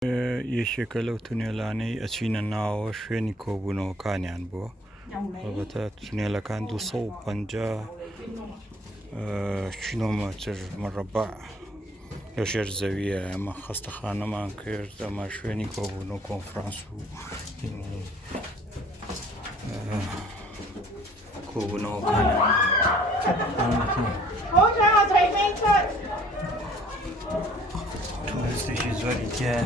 یەکێکە لەو تونێلانەی ئەچینە ناوە شوێنی کۆبوونەوەکانیان بووە. ئەلبەتە تونێلەکان 250 کیلۆمەتر مەرەبع لەژێر زەویە. ئەمە خەستەخانەمان کرد، ئەمە شوێنی کۆبوون و کۆنفرانس و کۆبوونەوەکانیان. تورستێکی زۆری تێیە.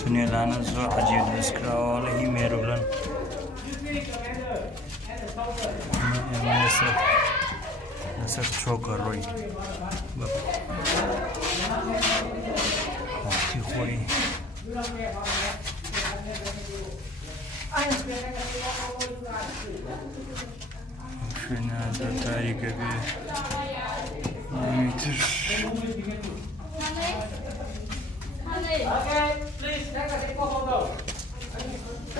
تونێلانە زۆر عەجیب دروستکراوە لە هی مێرولەن. ئێمە لەسەر چۆکە ڕۆی وەختی خۆی شوێنە زۆر تاریکە بێ. تر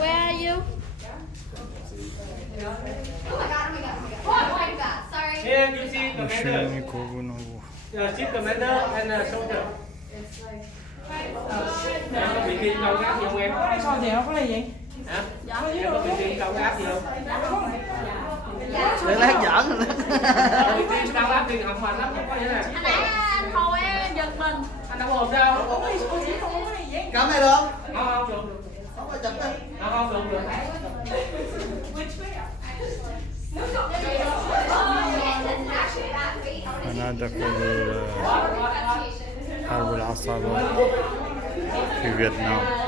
Where are you? Sorry. شوێنی کۆبوونەوە بوو. Chief Commander and Soldier. Bị tin câu gác gì không em? Sao đéo có này vậy? Hả? Em có bị tin câu gác gì không? Đừng lát giỡn rồi đó. Bị tin câu gác thì học hành lắm, không có vậy nè. Anh nãy anh hầu em giật mình. Anh đâu hồn đâu? Không có gì vậy? Cắm này được không? Không, được. Không phải chụp đây. Không, được. هنادق الحرب العصابة في فيتنام.